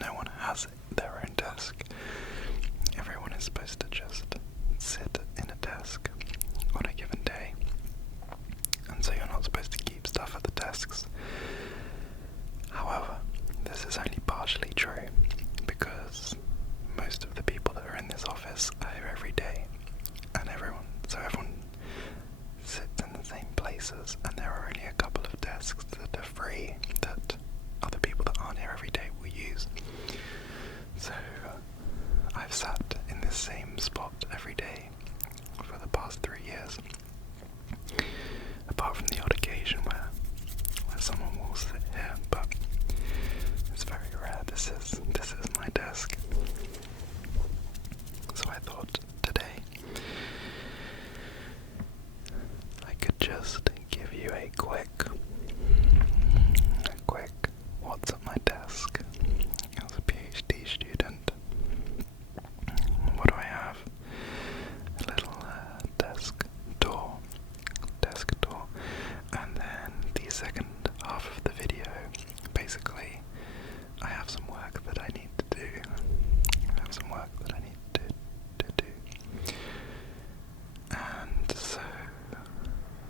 no one has their own desk. Everyone is supposed to just sit in a desk on a given day, and so you're not supposed to keep stuff at the desks. However, this is only partially true, because most of the people that are in this office are here every day, and everyone sits in the same places, and there are only a couple of desks that are free that other people that aren't here every day will use. So I've sat in this same spot every day for the past 3 years, apart from the odd occasion where someone will sit here, but it's very rare. This is my desk. So I thought today I could just give you a quick what's at my desk as a PhD student. What do I have? A little desk door, and then the second half of the video, basically, I have some work that I need to do. And so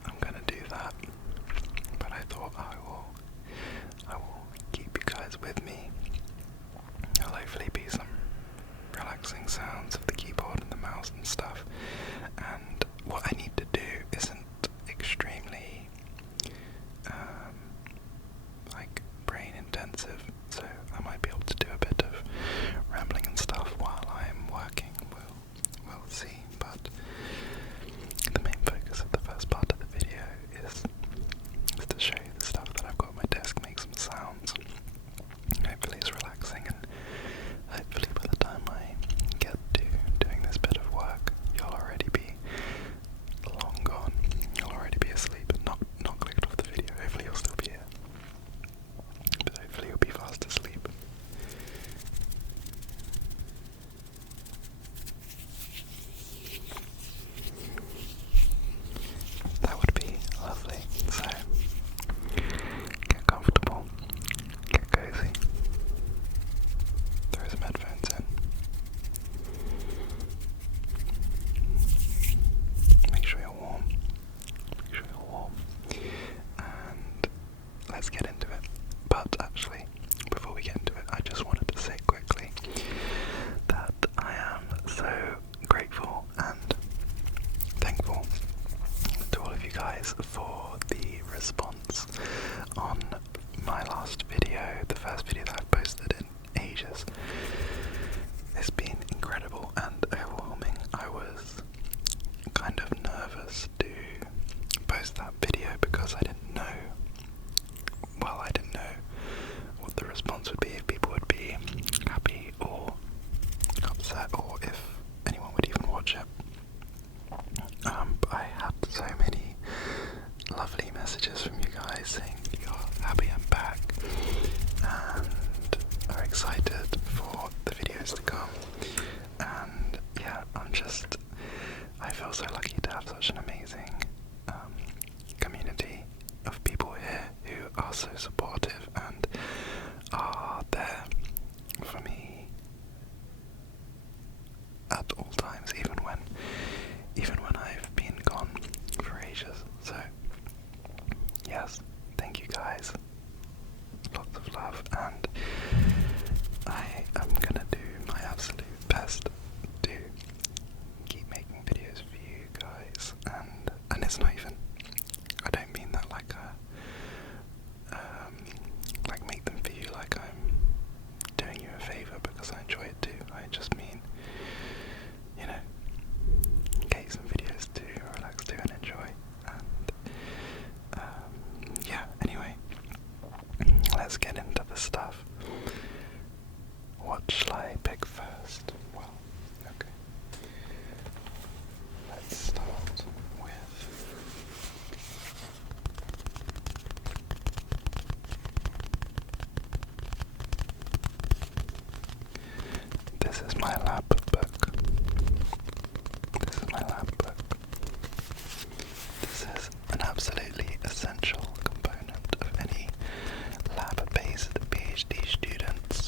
I'm gonna do that. But I thought I will keep you guys with me. There'll hopefully be some relaxing sounds of the keyboard and the mouse and stuff. And what I need to do isn't extremely brain intensive, so I might be able to do a bit of rambling and stuff while I'm working. We'll see, but the main focus of the first part of the video is to show you the stuff that I've got on my desk, make some sounds. Hopefully it's relaxing, and hopefully by the time I get to doing this bit of work, you'll already be long gone. You'll already be asleep and not clicked off the video. Hopefully you'll still be here, but hopefully you'll be fast asleep. That would be lovely. So get comfortable, get cozy, throw some headphones in, make sure you're warm, and let's get into it. But actually, before we get into it, I just wanted to say quickly that I am so grateful and thankful to all of you guys for the response on my last video, the first video that I've posted in ages. It's been incredible and overwhelming. I was kind of nervous to post that video because I didn't know what the response would be, if people would be happy or upset, or if anyone would even watch it. But I had so many lovely messages from you guys saying you're happy I'm back and are excited for the videos to come. And yeah, I feel so lucky to have such an amazing community of people here who are so supportive and are there for me at all times, even when I've been gone for ages. So yes, thank you guys, lots of love, and I am gonna do my absolute best to keep making videos for you guys, and it's not even, I don't mean that like make them feel like I'm doing you a favour because I enjoy it too. I just mean, get some videos to relax to and enjoy. And yeah, anyway, let's get into the stuff. What shall I pick first? Well, okay. Let's start with this is my lab book. This is an absolutely essential component of any lab-based PhD student's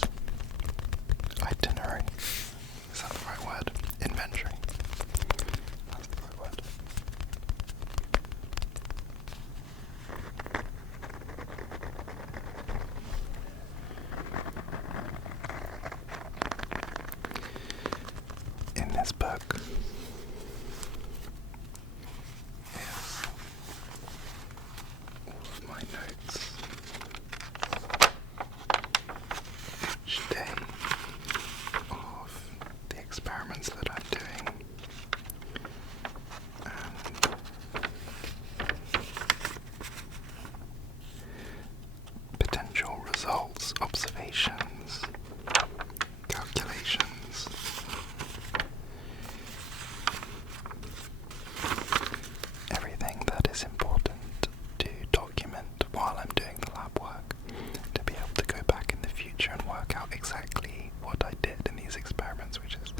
work out exactly what I did in these experiments, which is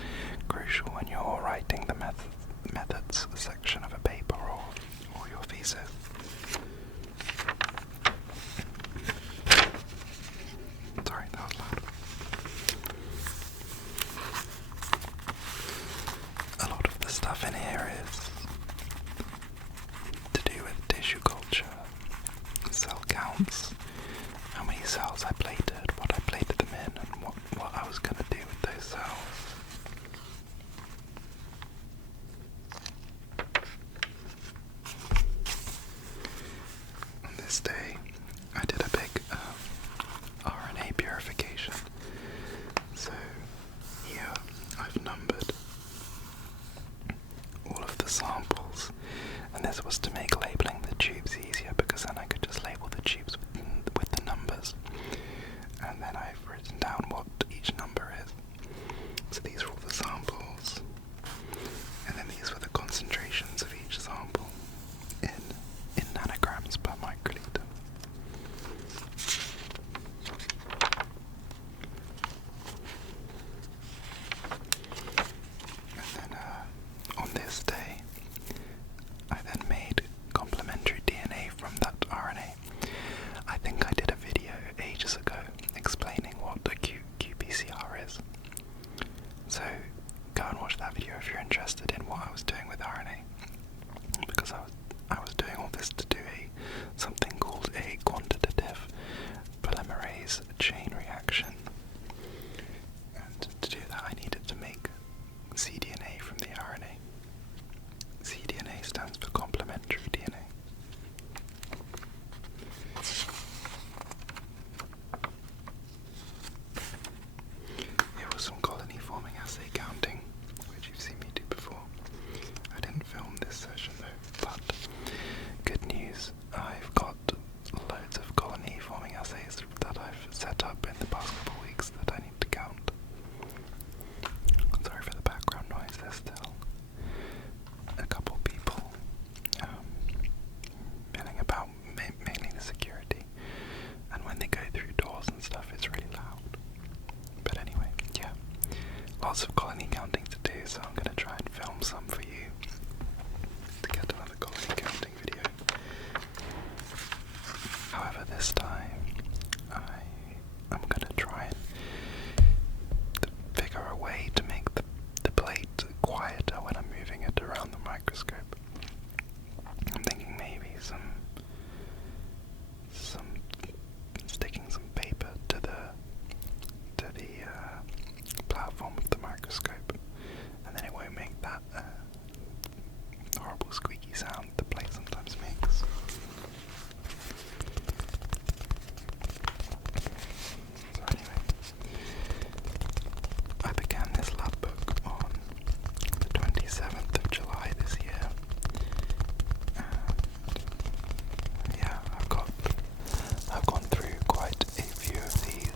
crucial when you're writing the methods section of a paper or your thesis. Sorry, that was loud. A lot of the stuff in here is to do with tissue culture, cell counts, how many cells I plated, what I plated them in, and what I was going to do with those cells. On this day, I did a big RNA purification. So here I've numbered all of the samples, and this was to make labeling the tubes easier, because then I could just label the tubes with the numbers, and then I've written down what each number is. So these are all the samples, and then these were the concentrations of each sample in nanograms per microliter. And then on this day, I then made complementary DNA from that RNA. I think I did a video ages ago explaining what a qPCR is. So go and watch that video if you're interested in what I was doing with RNA, because I was doing all this to do something called a quantitative polymerase chain reaction, and to do that I needed to make cDNA from the RNA. cDNA stands for complementary DNA. Here was some colony forming assay counting, which you've seen me do before. I didn't film this session though, but good news, I've got loads of colony forming assays that I've set up in the past couple of weeks that I need to count. Sorry for the background noise, there's still a couple people milling about, mainly the security, and when they go through doors and stuff it's really loud. But anyway, yeah, lots of colony counting to do, so I'm going to try and film some for you to get another colony counting video. However, this time I'm going to try and figure a way to make the plate quieter when I'm moving it around the microscope. I'm thinking maybe some sticking some paper to the platform of the microscope, and then it won't make that horrible squeaky sound the plate sometimes makes. So anyway, I began this lab book on the 27th of July this year, and yeah, I've gone through quite a few of these.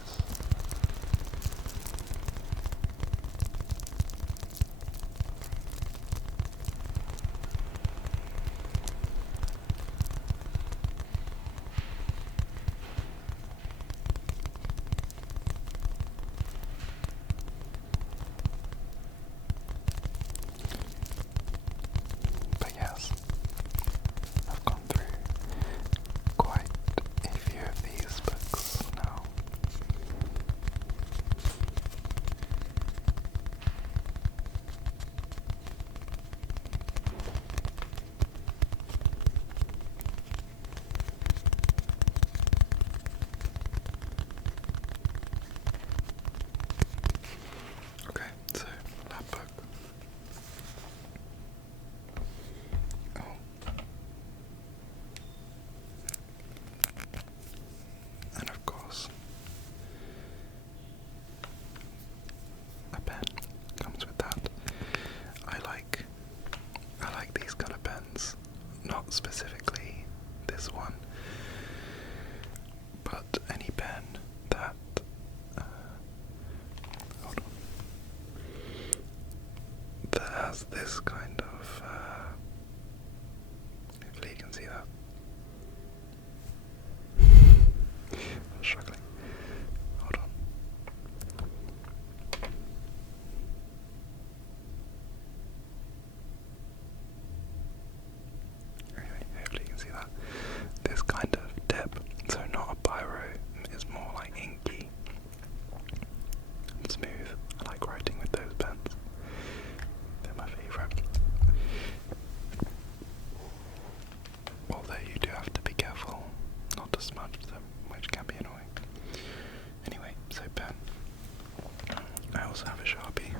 also have a Sharpie.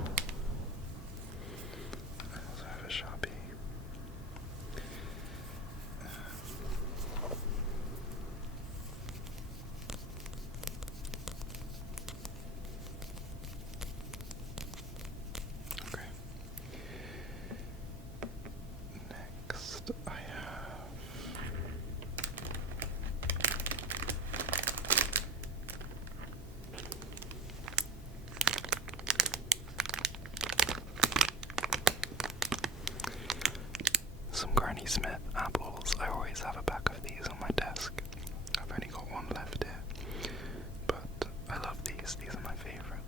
Okay. Next, I have some Granny Smith apples. I always have a pack of these on my desk. I've only got one left here, but I love these. These are my favourite.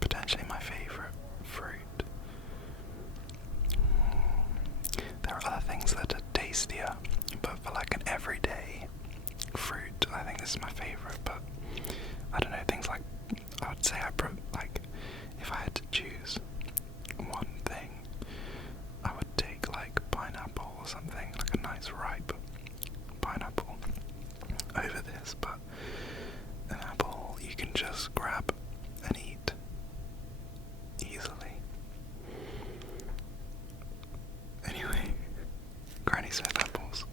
Potentially my favourite fruit. There are other things that are tastier, but for like an everyday fruit, I think this is my favourite. But I don't know, things like, I would say like, if I had to choose one thing, I would take like pineapple or something, like a nice ripe pineapple over this. But an apple you can just grab and eat easily. Anyway, Granny Smith apples.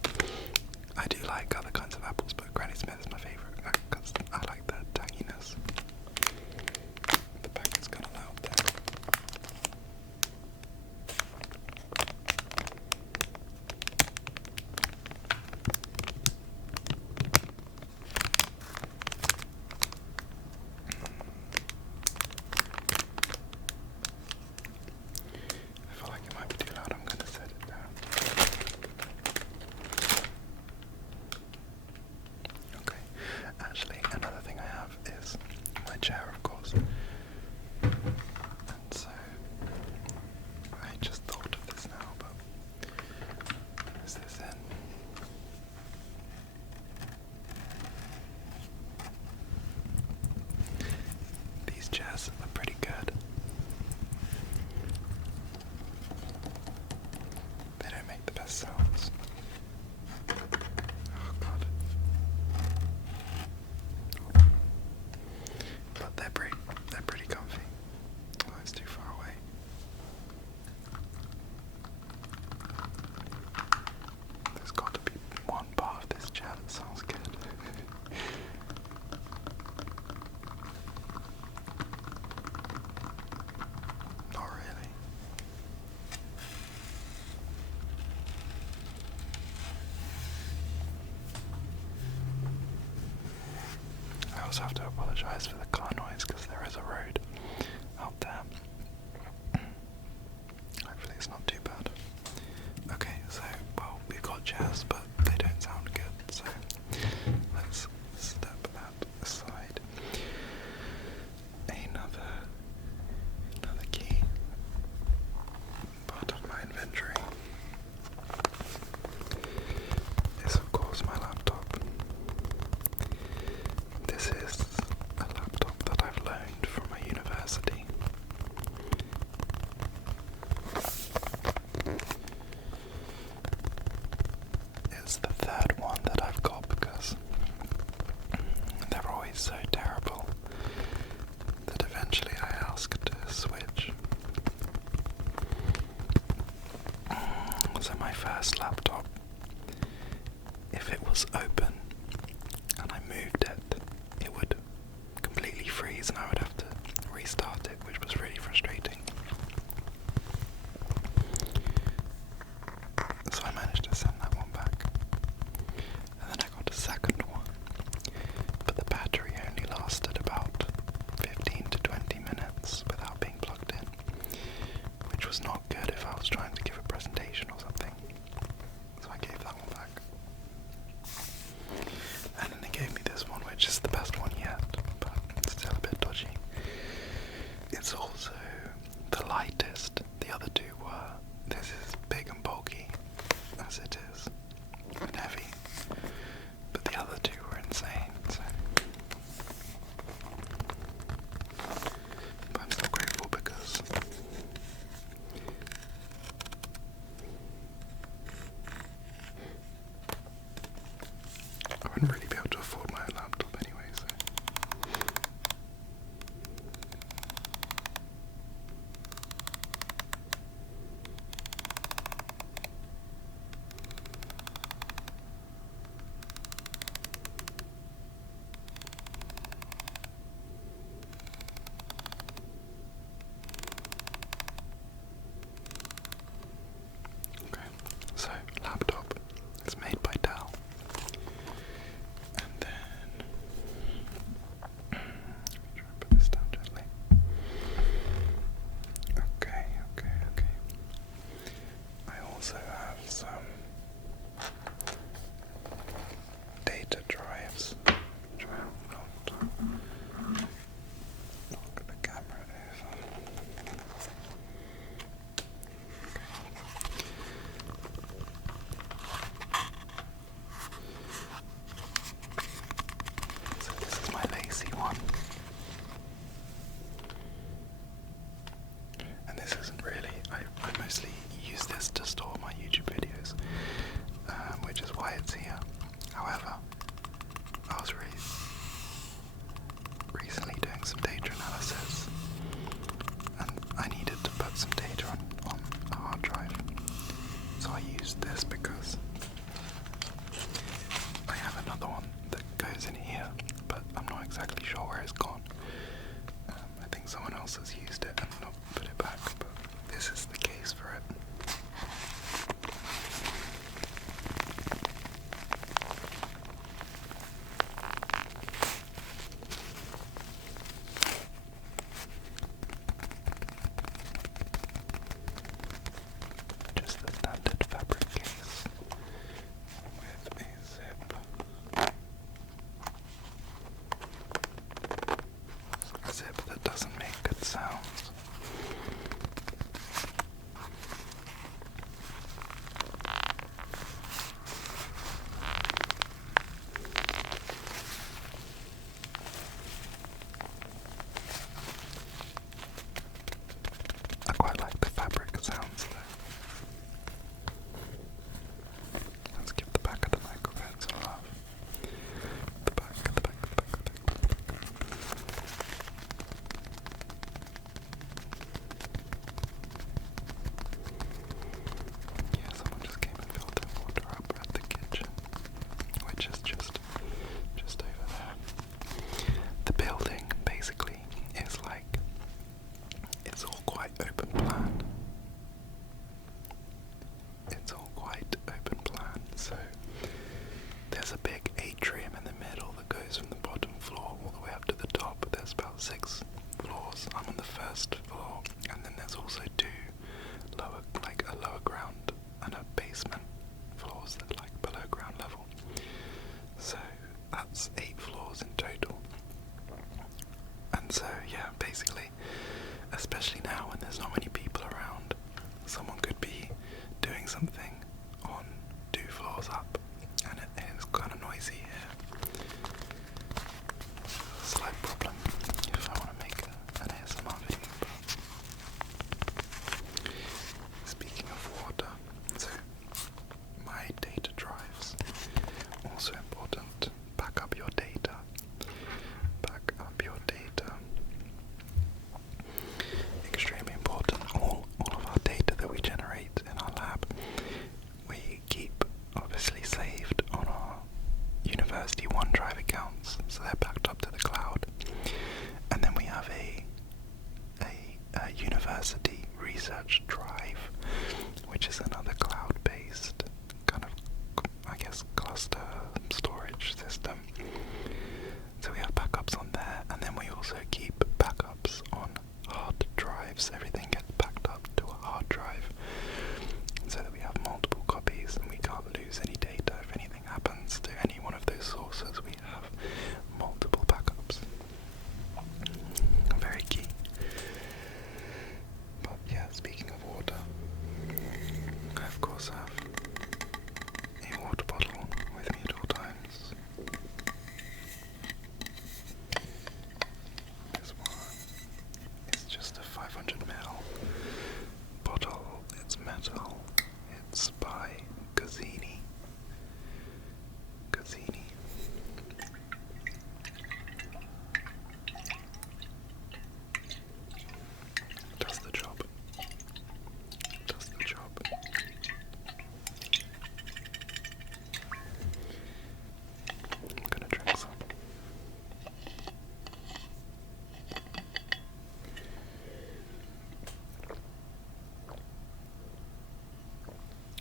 I do like other kinds of apples, but Granny Smith is my favourite because I like the tanginess. The packet's kind of loud there. I feel like it might be too loud. I'm going to set it down. Okay. Actually, another thing I have is my chair, of course. And so, I just thought of this now, but is this in? These chairs are pretty good. They don't make the best sounds. Oh god. But they're pretty comfy. Oh, it's too far away. There's got to be one part of this chair that sounds good. Not really. I also have to apologise for the car noise because there is a road out there. Hopefully it's not too bad. Okay, so, well, we've got chairs, but they don't sound good, so let's step that aside. Another key part of my inventory is, of course, my laptop. This is a laptop that I've loaned from a university. It's the third one that I've got because they're always so terrible that eventually I asked to switch. So my first laptop, if it was open and I moved it, it would completely freeze and I would have to restart it, which was really frustrating. So I managed to send that one back. And then I got a second one, but the battery only lasted about 15 to 20 minutes without being plugged in, which was not good if I was trying to give a presentation or something. So I gave that one back. And then they gave me this one, which is the best one yet, but still a bit dodgy. It's also the lightest. The other two were. This is big and bulky, as it is, and heavy. But the other two were insane, so. But I'm still someone else has used it and not put it back, but this is the case for it. Just the standard fabric case with a zip. A zip that doesn't make good sounds. I quite like the fabric sounds though. Let's give the back of the microphone some love. The back. Yeah, someone just came and filled their water up at the kitchen, which is just over there. The building basically is like, it's all quite open plan. It's all quite open plan, so there's a big atrium in the middle that goes from the bottom floor all the way up to the top. There's about 6 floors. I'm on the first floor, and then there's also 2 lower, like a lower ground and a basement floors that are like below ground level. So that's 8 floors in total. And so yeah, basically, especially now when there's not many people around, someone could be doing something on 2 floors up, and it is kind of noisy here. Slight problem if I want to make an ASMR video. But speaking of water, so my data drives, also important. Back up your data. Back up your data. Extremely important. All of our data that we generate in our lab, we keep obviously saved on our university OneDrive accounts, so they're backed up to the cloud. And then we have a university research drive, which is another cloud-based kind of, I guess, cluster storage system. So we have backups on there, and then we also keep backups on hard drives. Everything gets backed up to a hard drive so that we have multiple copies and we can't lose any data. If anything happens to any one of those sources, we have multiple backups. Very key. But yeah, speaking of water, I of course have a water bottle with me at all times. This one is just a 500ml bottle. It's metal. It's by Gazzini. Does the job. I'm gonna drink some.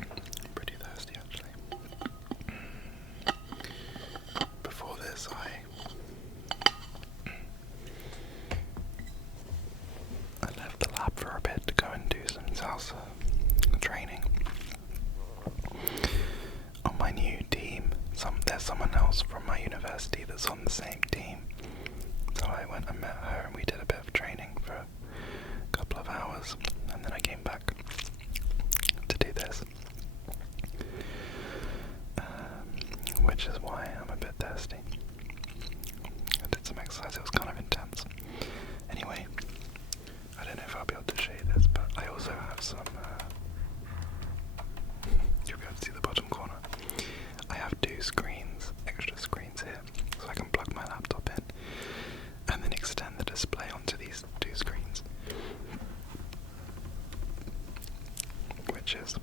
I'm pretty thirsty actually. Before this, I left the lab for a bit to go and do some salsa training. On my new team, there's someone else from my university that's on the same team. So I went and met her and we did a bit of training for a couple of hours, and then I came back to do this. Which is why I'm a bit thirsty. I did some exercise, it was kind of intense. Anyway, I don't know if I'll be able to show you this, but I also have some, you'll be able to see the bottom corner. I have 2 screens, extra screens here, so I can plug my laptop in and then extend the display onto these 2 screens, which is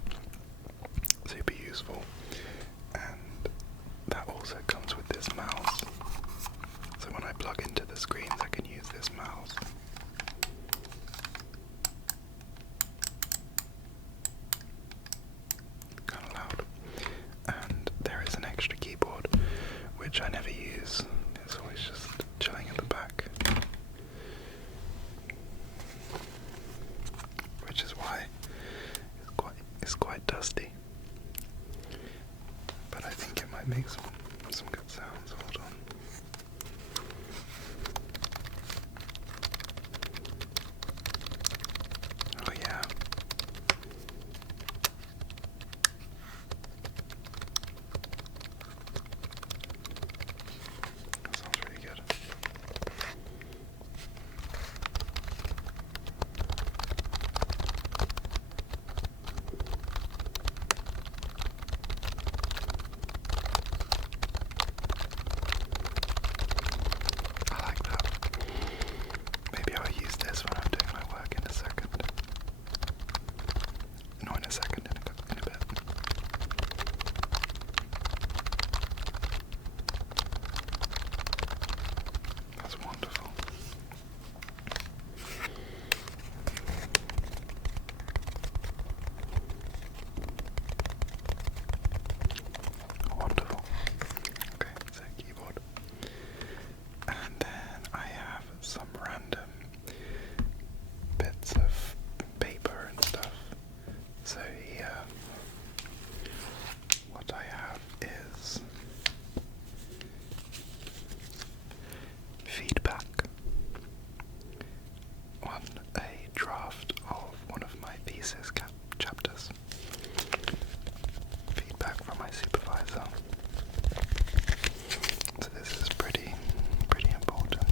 super useful. And that also comes with this mouse, so when I plug into the screens I can use this mouse thesis chapters. Feedback from my supervisor. So this is pretty important.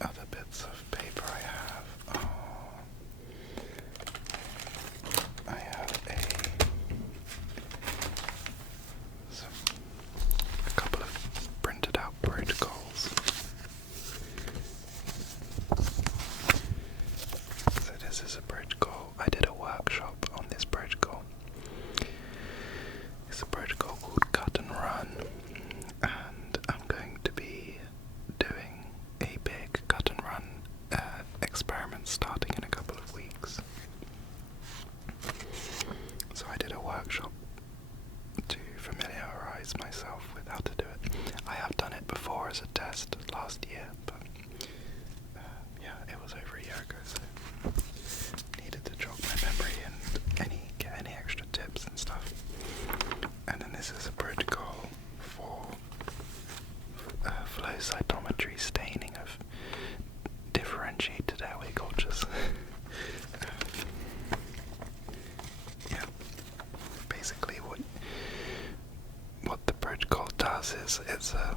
Other bits of paper I have. I have a couple of printed out protocols. So this is a protocol. I did a workshop on this protocol. It's a protocol called Cut and Run, and I'm going to be doing a big cut and run experiment starting in a couple of weeks. So I did a workshop to familiarise myself with how to do it. I have done it before as a test last year, but yeah, it was over a year ago, so needed to jog my memory and get any extra tips and stuff. And then this is a protocol for flow cytometry staining of differentiated airway cultures. Yeah, basically what the protocol does is it's a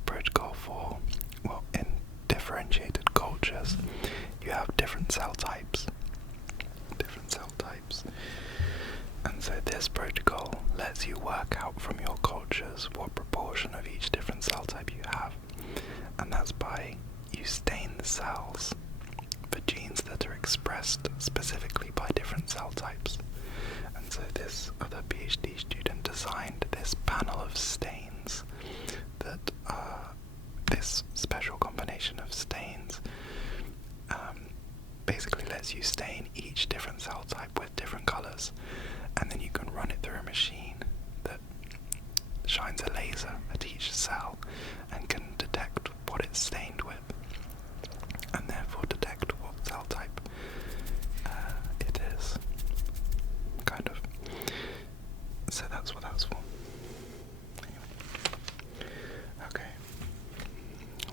protocol for, well, in differentiated cultures you have different cell types, and so this protocol lets you work out from your cultures what proportion of each different cell type you have, and that's by you stain the cells for genes that are expressed specifically by different cell types. And so this other PhD student designed this panel of stains that this special combination of stains basically lets you stain each different cell type with different colours, and then you can run it through a machine that shines a laser at each cell and can detect what it's stained with, and therefore detect what cell type it is, kind of. So that's what that's for. Anyway. Okay,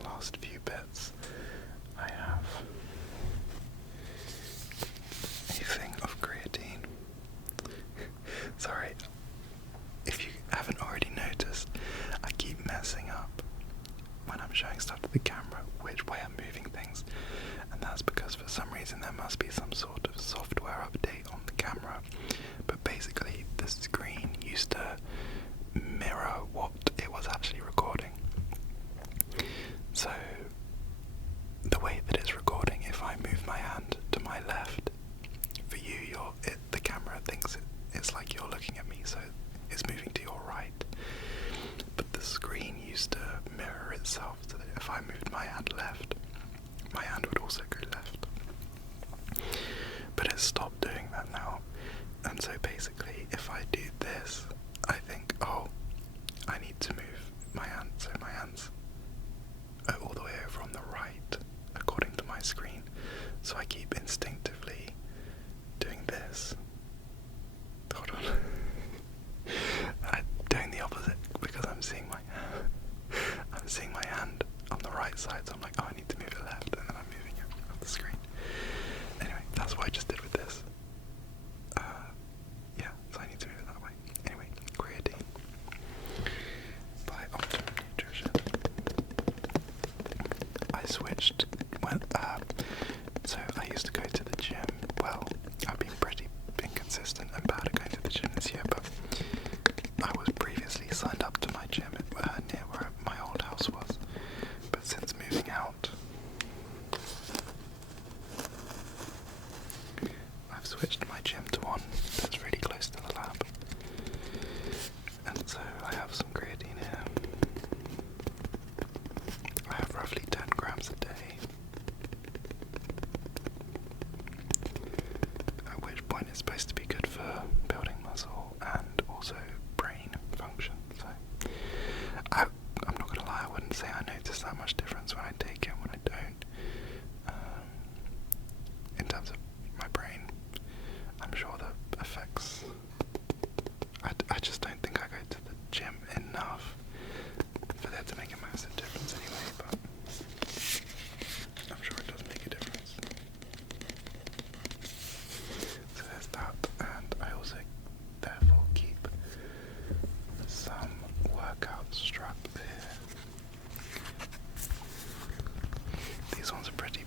last few bits. I have a thing of creatine. Sorry, if you haven't already noticed, I keep messing up when I'm showing stuff to the camera, which way I'm moving things, and that's because for some reason there must be some sort of software update on the camera, but basically the screen used to mirror what it was actually recording. So the way that it's recording, if I move my hand to my left, for you, the camera thinks it's like you're looking at me, so it's moving to your right. But the screen used to mirror itself, so that if I moved my hand left, my hand would also go left. But it's stopped doing that now, and so basically if I do this, I think, oh, I need to move my hand, so my hand's all the way over on the right, according to my screen, so I keep instinctively doing this. Hold on. I'm doing the opposite because I'm seeing my hand on the right side, so I'm like, oh, I need to move it left, and then I'm moving it on the screen. Anyway, that's what I just did with this. Yeah, so I need to move it that way. Anyway, creatine by Optimum Nutrition. I switched. So I used to go to the gym. Well, I've been pretty inconsistent and bad at going to the gym this year, but I was previously signed up to my gym near where my old house was. But since moving out, I've switched my gym to one that's really close to the lab. And so I have some creatine here. I have roughly 10 grams a day. At which point it's supposed to be good for building muscle and also brain function. So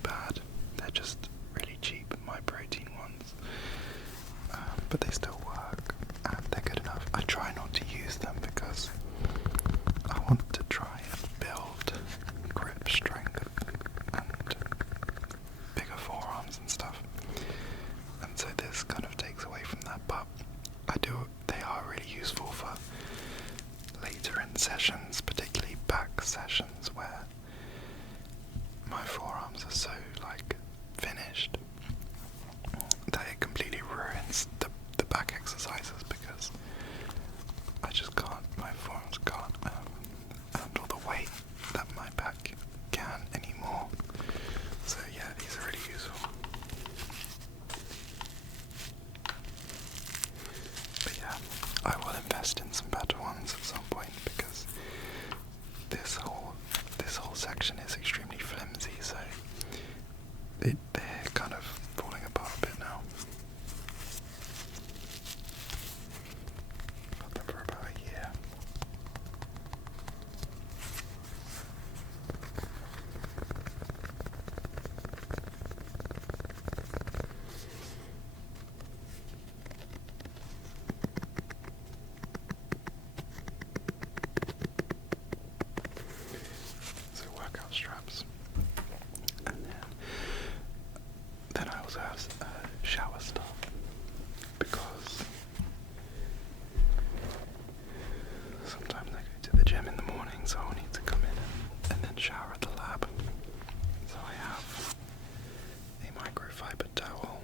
bad. They're just really cheap, my protein ones. But they still work, and they're good enough. I try not to use them because I want to try and build grip strength and bigger forearms and stuff. And so this kind of takes away from that, but they are really useful for later in sessions, particularly back sessions where my forearms are so finished that it completely ruins the back exercises because I just can't, my forearms can't handle the weight that my back can anymore. So yeah, these are really useful. But yeah, I will invest in some better ones at some point because this whole section is extremely flimsy, so they're kind of falling apart a bit now. Got them for about a year. So workout straps. And then I also have shower stuff because sometimes I go to the gym in the morning, so I'll need to come in and then shower at the lab. So I have a microfiber towel.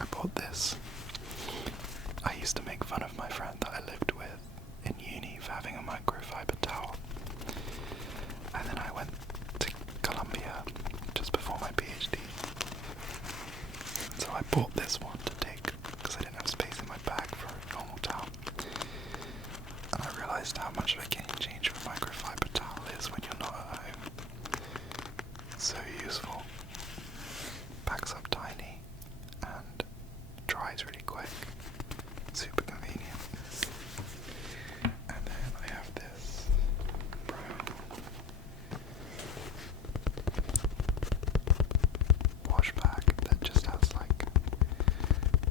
I bought this. I used to make fun of my friend that I lived with in uni for having a microfiber towel. And then I went to Columbia just before my PhD. So I bought this one to take because I didn't have space in my bag for a normal towel. And I realised how much of a game changer a microfiber towel is when you're not at home. So useful. Packs up tiny and dries really quick. Super convenient. And then I have this brown wash bag that just has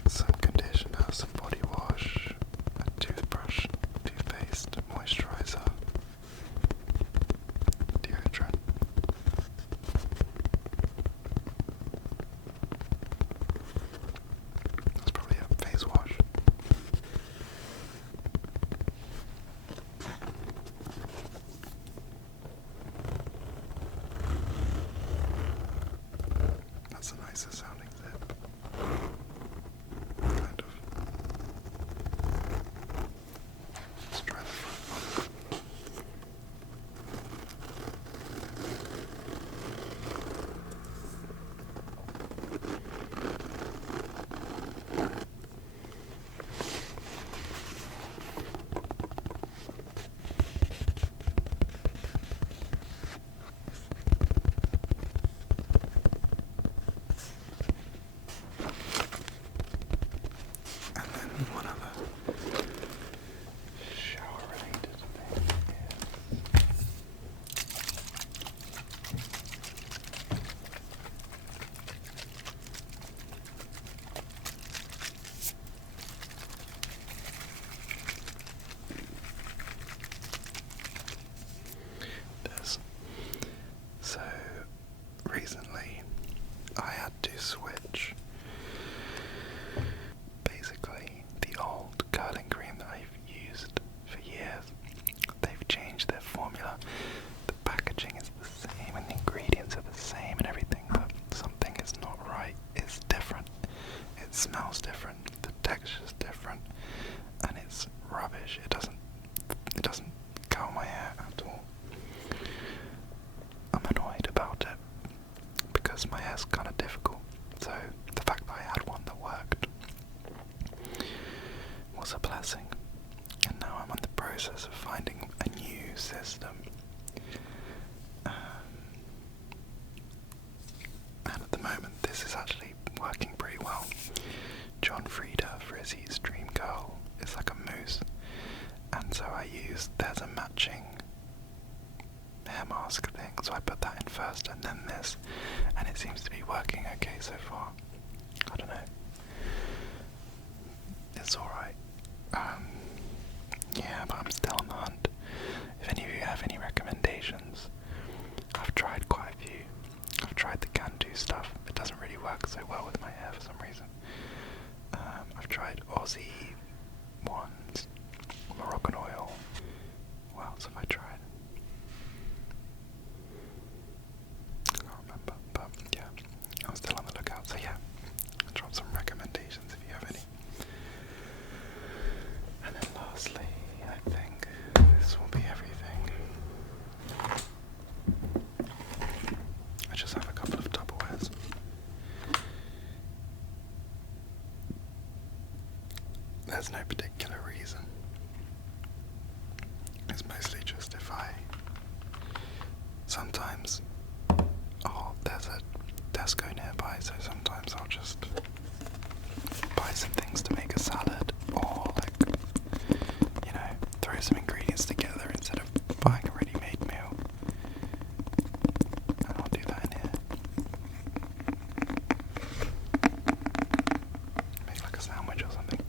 some conditioner, some body wash, a toothbrush, toothpaste, moisturizer, deodorant. That's probably a face wash. That's a nicer sounding zip. Kind of. Let's try the front one. And then one other shower-related thing is this. So recently I had to switch basically the old curling cream that I've used for years. They've changed their formula. The packaging is the same and the ingredients are the same and everything, but something is not right. It's different. It smells different. The texture's different, and it's rubbish. It doesn't curl my hair at all. I'm annoyed about it because my hair's kind of difficult. So the fact that I had one that worked was a blessing. And now I'm in the process of finding a new system. And at the moment this is actually working pretty well. John Frieda, Frizzy's dream girl, is like a mousse. there's a matching hair mask thing, so I put that in first and then this, and it seems to be working okay so far. I don't know. It's alright. Yeah, but I'm still on the hunt. If any of you have any recommendations, I've tried quite a few. I've tried the Can-Do stuff. It doesn't really work so well with my hair for some reason. I've tried Aussie ones, Moroccan oil. What else have I tried? I can't remember, but yeah, I'm still on the lookout. So yeah, I'll drop some recommendations if you have any. And then lastly, I think this will be everything. I just have a couple of Tupperwares. There's no particular reason. It's mostly just if I sometimes, there's a Tesco nearby, so sometimes I'll just buy some things to make a salad, or throw some ingredients together instead of buying a ready-made meal. And I'll do that in here. Make like a sandwich or something.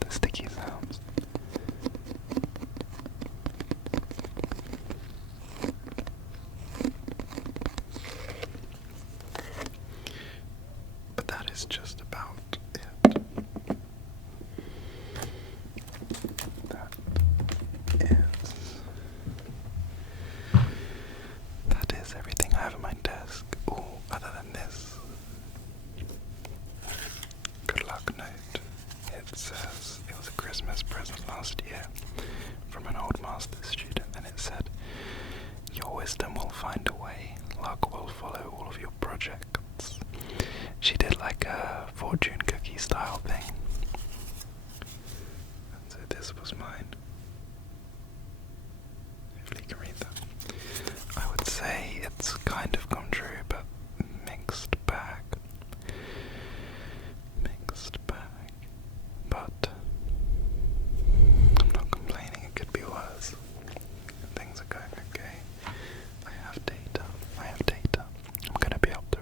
The sticky sounds. But that is just about it. That is everything I have on my desk. Oh, other than this. Good luck note. It says it was a Christmas present last year from an old master's student, and it said, "Your wisdom will find a way, luck will follow all of your projects." She did like a fortune cookie style thing. And so this was mine. Hopefully you can read that. I would say it's kind of come true, but mixed bag. But I'm not complaining, it could be worse. Things are going okay. I have data. I'm going to be able to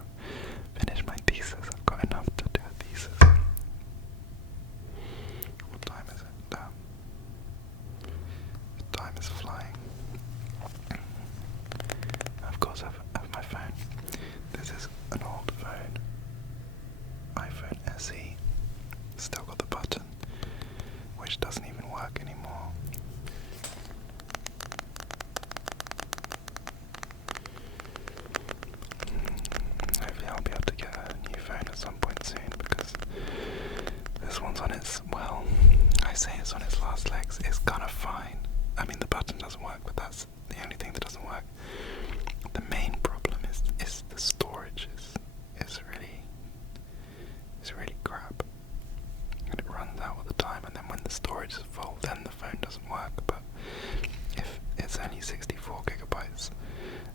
finish my thesis. I've got enough to do a thesis. What time is it? The time is flying. Of course I have my phone. This is an old phone. iPhone SE. Still got the button, which doesn't even work anymore. Hopefully I'll be able to get a new phone at some point soon, because this one's on its, well, I say it's on its last legs. It's kind of fine. I mean, the button doesn't work, but that's the only thing that doesn't work. The main problem is the storage is really crap. And it runs out all the time, and then when the storage is full, then the phone doesn't work. But if it's only 64 gigabytes,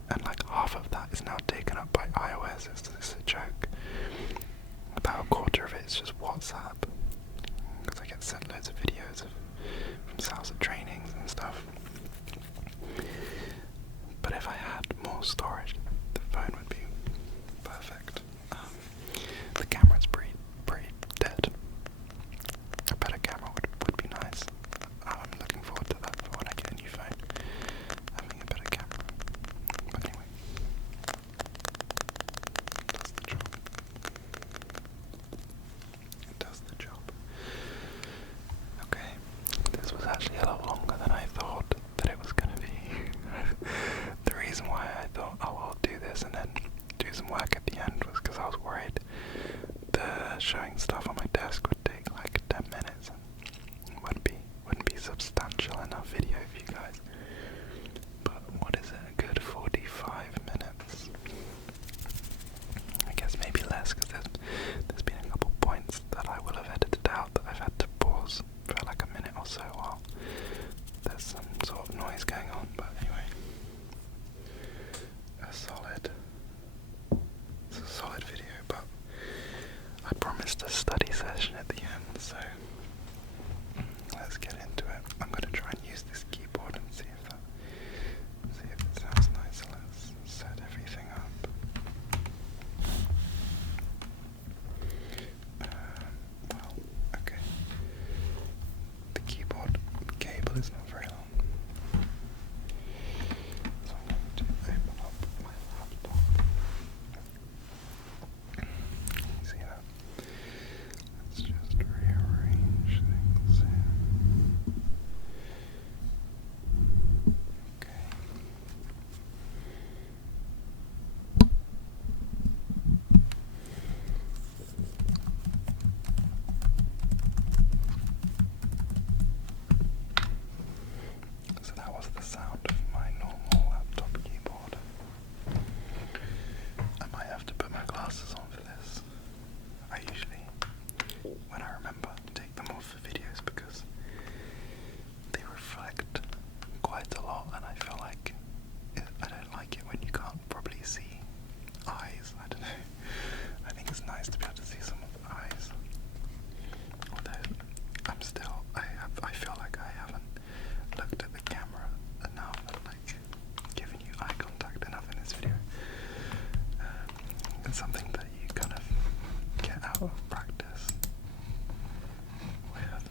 and like half of that is now taken up by iOS, it's a joke. About a quarter of it is just WhatsApp, because I get sent loads of videos from Salsa trainings and stuff. But if I had more storage, the phone would be perfect. The camera's pretty dead. A better camera would be nice. I'm looking forward to that for when I get a new phone, having a better camera. But anyway, that's the job. work at the end was because I was worried the showing stuff on my desk would take like 10 minutes and wouldn't be substantial enough video for you guys. But what is it? A good 45 minutes. I guess maybe less because there's been a couple points that I will have edited out that I've had to pause for like a minute or so while there's some sort of noise going on. But anyway, it's a solid video, but I promised a study session at the end, so let's get into it. I'm going to try and use this keyboard and see if it sounds nice. So let's set everything up. Well, okay. The keyboard cable is not very long, so I'm going to open up my laptop. See that? Let's just rearrange things here. Okay. So that was the sound of my normal laptop keyboard. I might have to put my glasses on for this. I usually, when I remember, take them off for videos because they reflect quite a lot, and I feel like I don't like it when you can't probably see eyes. I don't know. I think it's nice to be able to see some of the eyes. Although I feel like I haven't looked at the camera enough, like given you eye contact enough in this video. It's something that you kind of get out of practice with.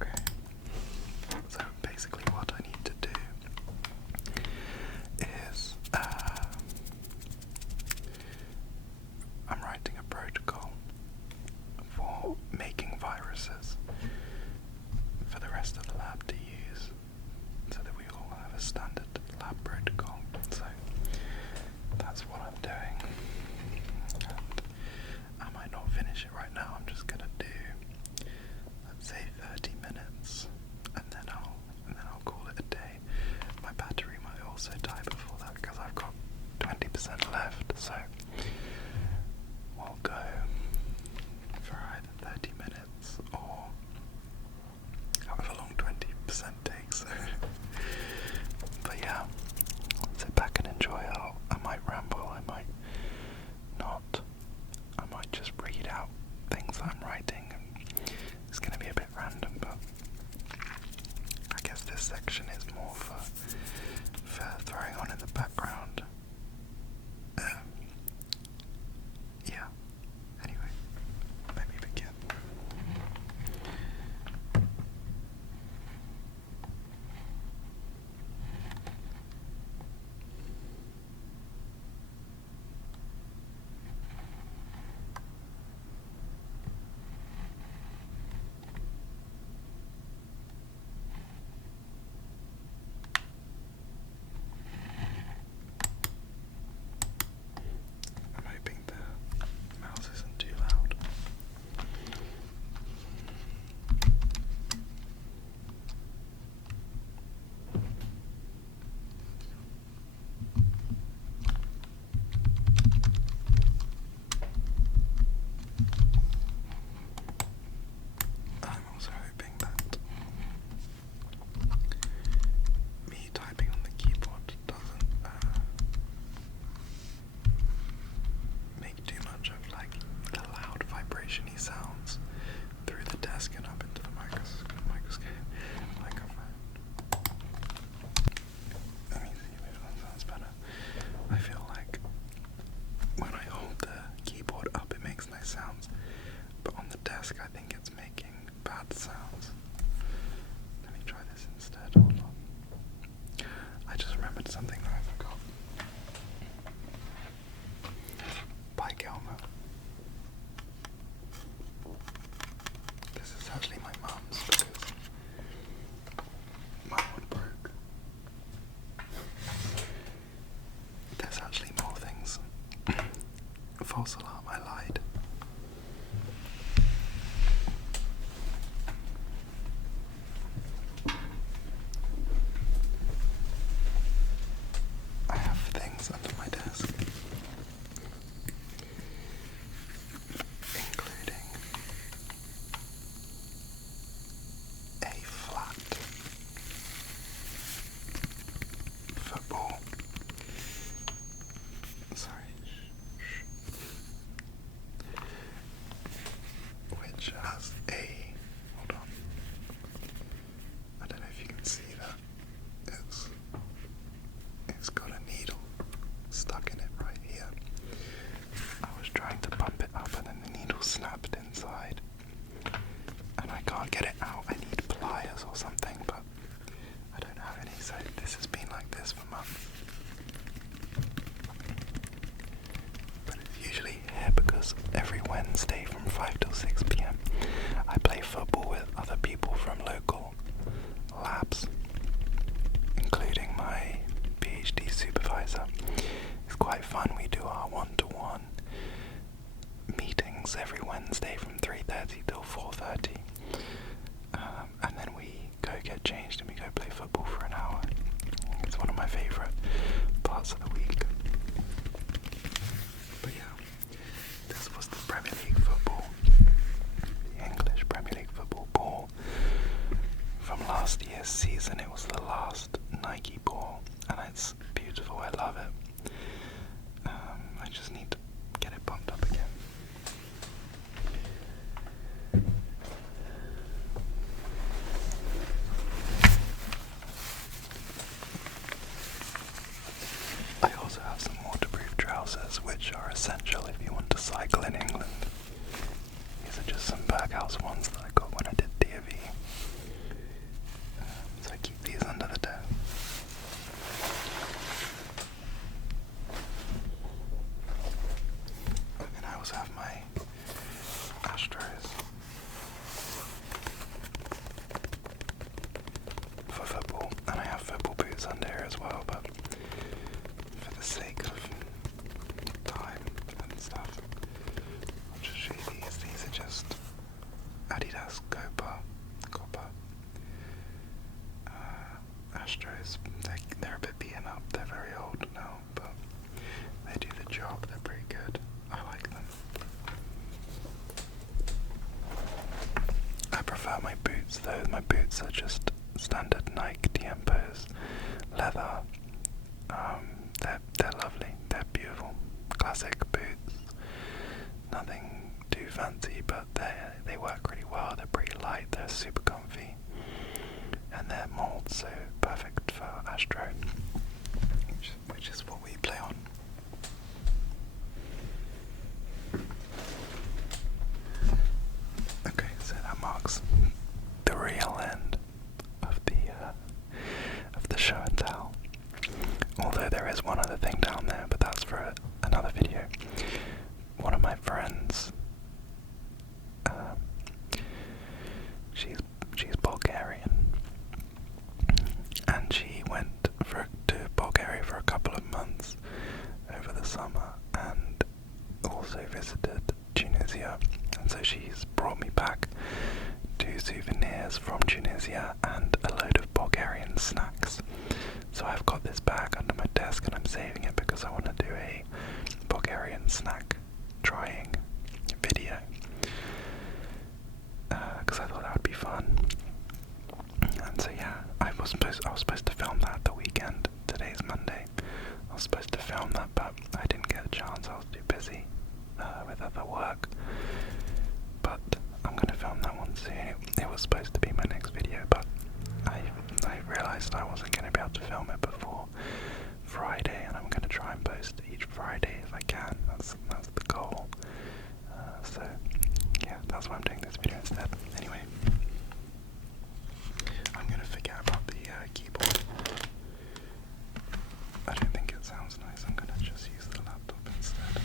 Okay. So basically what I need to do is I'm writing a protocol for making viruses for the rest of the lab to use, so that we all have a standard lab protocol. So that's what I'm doing. And there's actually more things. False alarm, I lied. I have things under my desk, including a flat football. Sorry. Which has a, hold on, I don't know if you can see that, it's got a needle stuck in it right here. I was trying to pump it up and then the needle snapped inside and I can't get it out. I need pliers or something, but I don't have any, so this has been like this for months. But it's usually here because every Wednesday from 5 till 6 p.m. I play football with other people from local labs, including my PhD supervisor. It's quite fun. We do our one-to-one meetings every Wednesday from 3:30 till 4:30, and then we go get changed and we go play football for an hour. It's one of my favourite parts of the week. But yeah, this was the Premier League football, the English Premier League football ball from last year's season. It was the last Nike ball, and it's beautiful. I love it. I just need to get it pumped up again. I also have some waterproof trousers, which are essential if you want to cycle in England. These are just some Berghaus ones that I got when I did DAV. So I keep these under the desk. And then I also have my Astros for football, and I have football boots under here as well, but for the sake of time and stuff, I'll just show you these. These are just Adidas Copper Astros. They're a bit beaten up, they're very old now, but they do the job, they're pretty good. I like them. I prefer my boots though. My boots are just standard Nike Tiempos, leather. They're lovely, they're beautiful, classic boots. Nothing too fancy, but they work really well. They're pretty light, they're super comfy, and they're mold, so perfect for Astro, which is what we play on. Okay, so that marks the real end of the show and tell. Although there is one other thing down there, but that's for another video. One of my friends, she's Bulgarian, and she went to Bulgaria for a couple of months over the summer, and also visited Tunisia, and so she's brought me back 2 souvenirs from Tunisia and a load of Bulgarian snacks. So I've got this bag under my desk and I'm saving it because I want to do a Bulgarian snack trying video, because I thought that would be fun. And so yeah, I was supposed to film that the weekend. Today's Monday. I was supposed to film that, but I didn't get a chance. I was too busy with other work. But I'm going to film that one soon. It was supposed to be my next video, but I realised I wasn't going to be able to film it before Friday, and I'm going to try and post each Friday if I can. That's the goal. So yeah, that's why I'm doing this video instead. Anyway, I'm going to forget about the keyboard. I don't think it sounds nice. I'm going to just use the laptop instead.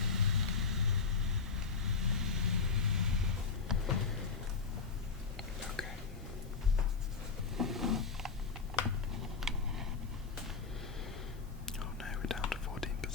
Okay. Oh no, we're down to 14%.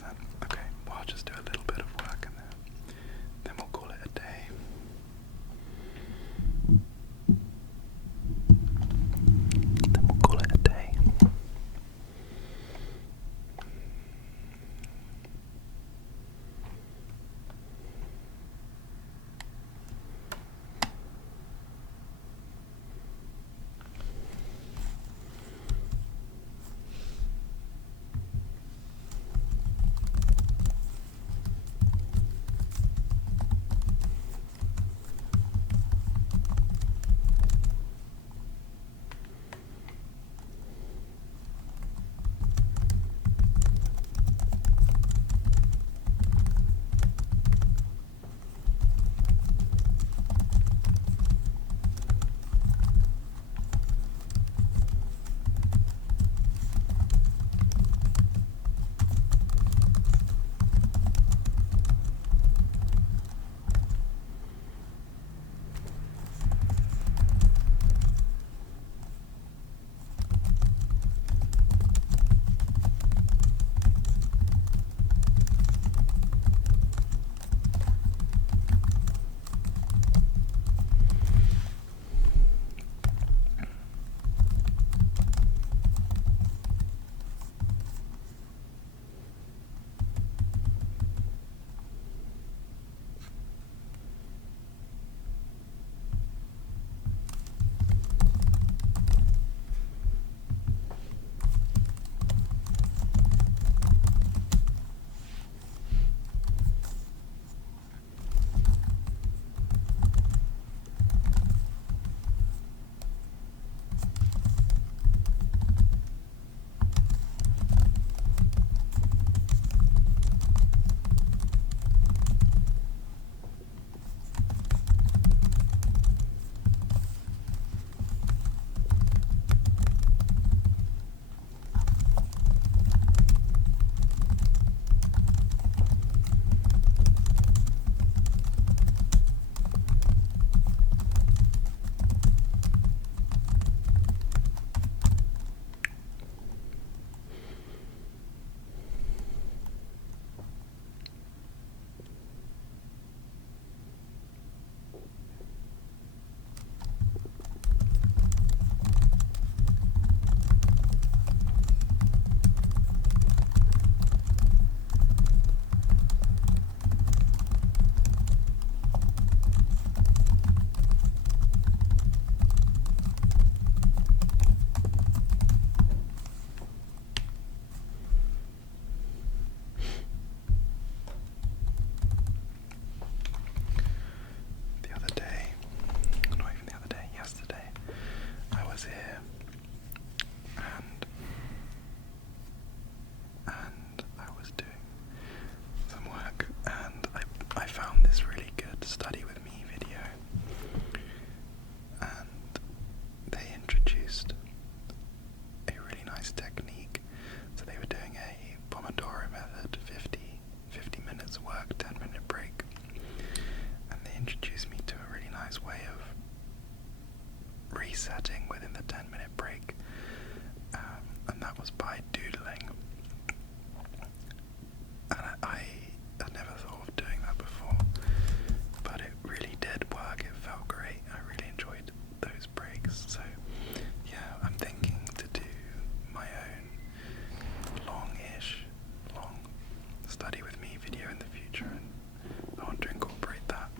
video in the future, and I want to incorporate that.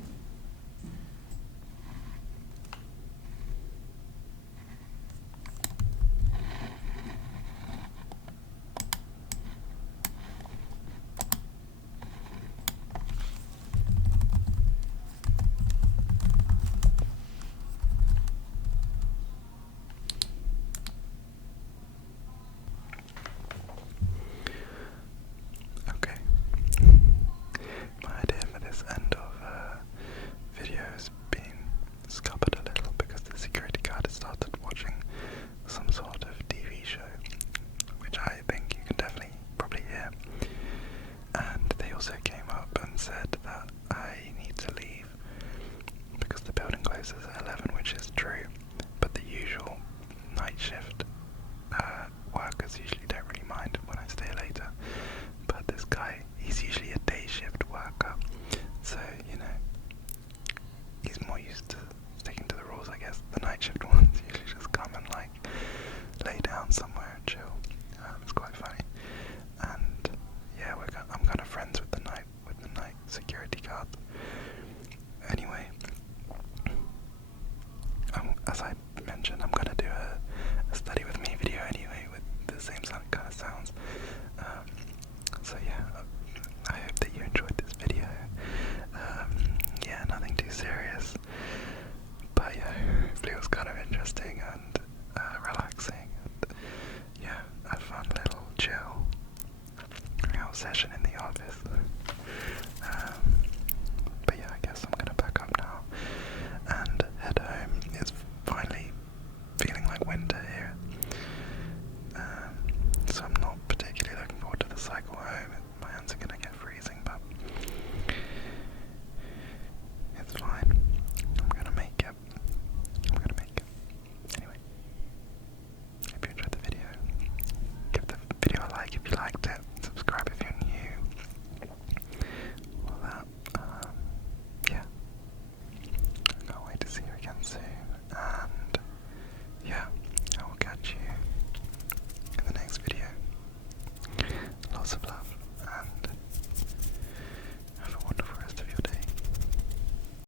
Okay, my idea for this end of video has been scuppered a little because the security guard has started watching some sort of TV show, which I think you can definitely probably hear. And they also came up and said that I need to leave because the building closes at 11, which is true, but the usual night shift workers usually don't really mind when I stay later. But this guy, he's usually a day shift worker, so, you know, he's more used to sticking to the rules, I guess. The night shift ones usually just come and, like, lay down somewhere and chill. It's quite funny. And, yeah, I'm kind of friends with the night security guard. Anyway, as I mentioned, I'm going to do a study with me video anyway, with the same kind of sounds. So yeah, I hope that you enjoyed this video. Yeah, nothing too serious, but yeah, hopefully it was kind of interesting and relaxing, and yeah, a fun little chill out session in the office.